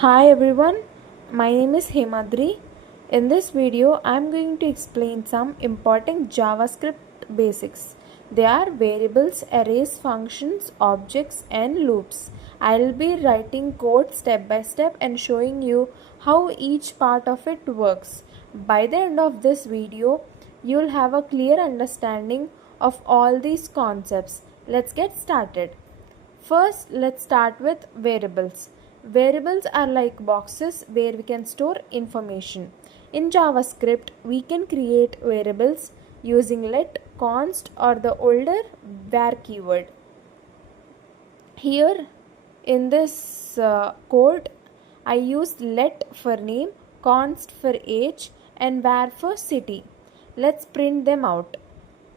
Hi everyone, my name is Hemadri. In this video, I am going to explain some important JavaScript basics. They are variables, arrays, functions, objects, and loops. I will be writing code step by step and showing you how each part of it works. By the end of this video, you will have a clear understanding of all these concepts. Let's get started. First, let's start with variables. Variables are like boxes where we can store information. In JavaScript, we can create variables using let, const, or the older var keyword. Here in this code, I used let for name, const for age, and var for city. Let's print them out.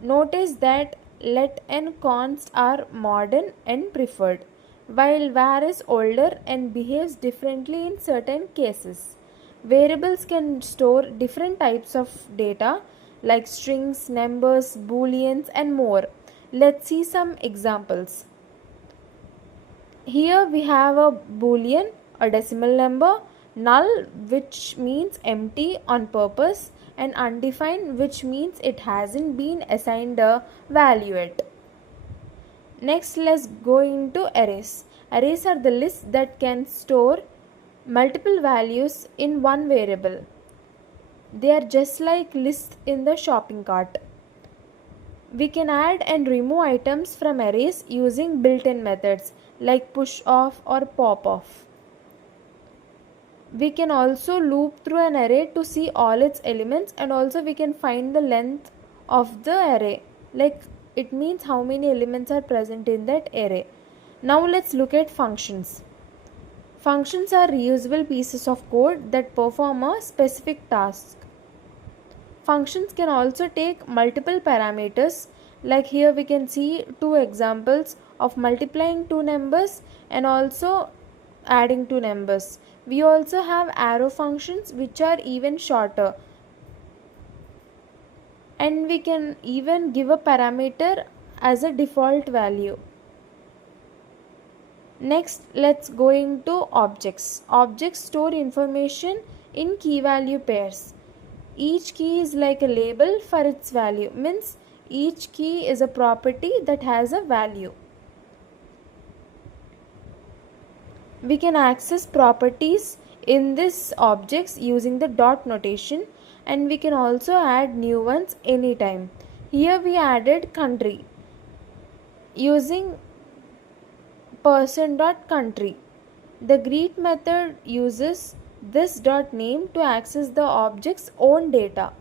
Notice that let and const are modern and preferred, while var is older and behaves differently in certain cases. Variables can store different types of data like strings, numbers, booleans, and more. Let's see some examples. Here we have a boolean, a decimal number, null which means empty on purpose, and undefined which means it hasn't been assigned a value yet. Next, let's go into arrays. Arrays are the lists that can store multiple values in one variable. They are just like lists in the shopping cart. We can add and remove items from arrays using built-in methods like push off or pop off. We can also loop through an array to see all its elements, and also we can find the length of the array, like it means how many elements are present in that array. Now let's look at functions. Functions are reusable pieces of code that perform a specific task. Functions can also take multiple parameters, like here we can see two examples of multiplying two numbers and also adding two numbers. We also have arrow functions which are even shorter, and we can even give a parameter as a default value. Next, let's go into objects. Objects store information in key value pairs. Each key is like a label for its value, means each key is a property that has a value. We can access properties in this objects using the dot notation, and we can also add new ones anytime. Here we added country using person.country. The greet method uses this dot name to access the object's own data.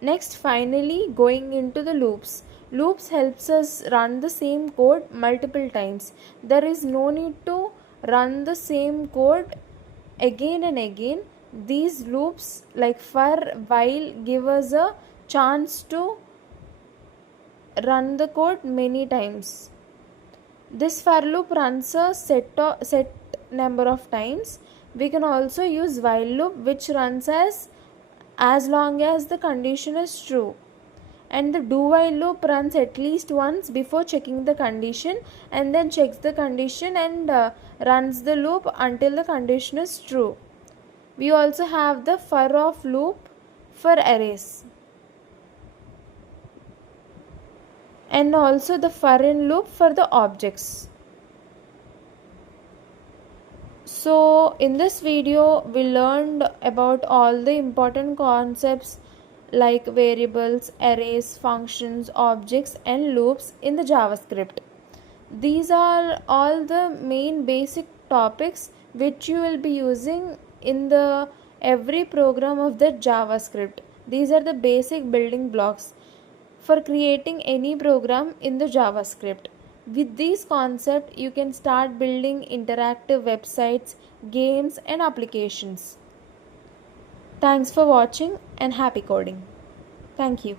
Next, finally, going into the loops. Loops helps us run the same code multiple times. There is no need to run the same code again and again. These loops like for, while give us a chance to run the code many times. This for loop runs a set number of times. We can also use while loop which runs as long as the condition is true, and the do while loop runs at least once before checking the condition, and then checks the condition and runs the loop until the condition is true. We also have the for of loop for arrays, and also the for in loop for the objects. So in this video we learned about all the important concepts like variables, arrays, functions, objects, and loops in the JavaScript. These are all the main basic topics which you will be using in the every program of the JavaScript. These are the basic building blocks for creating any program in the JavaScript. With these concepts, you can start building interactive websites, games, and applications. Thanks for watching and happy coding. Thank you.